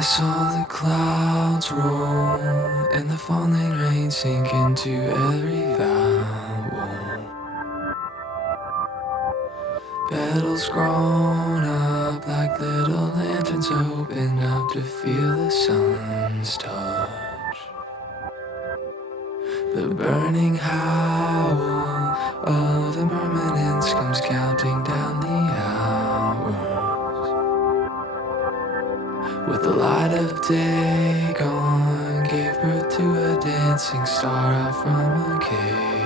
I saw the clouds roll and the falling rain sink into every vowel. Petals grown up like little lanterns open up to feel the sun's touch. The burning howl of impermanence comes counting down the hours. With the light of day gone, gave birth to a dancing star out from a chaos.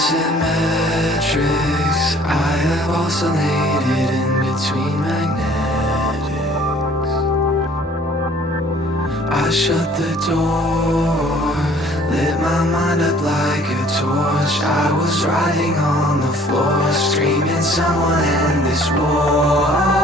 Symmetrics, I have oscillated in between magnetics. I shut the door, lit my mind up like a torch. I was writhing on the floor, screaming someone end this war.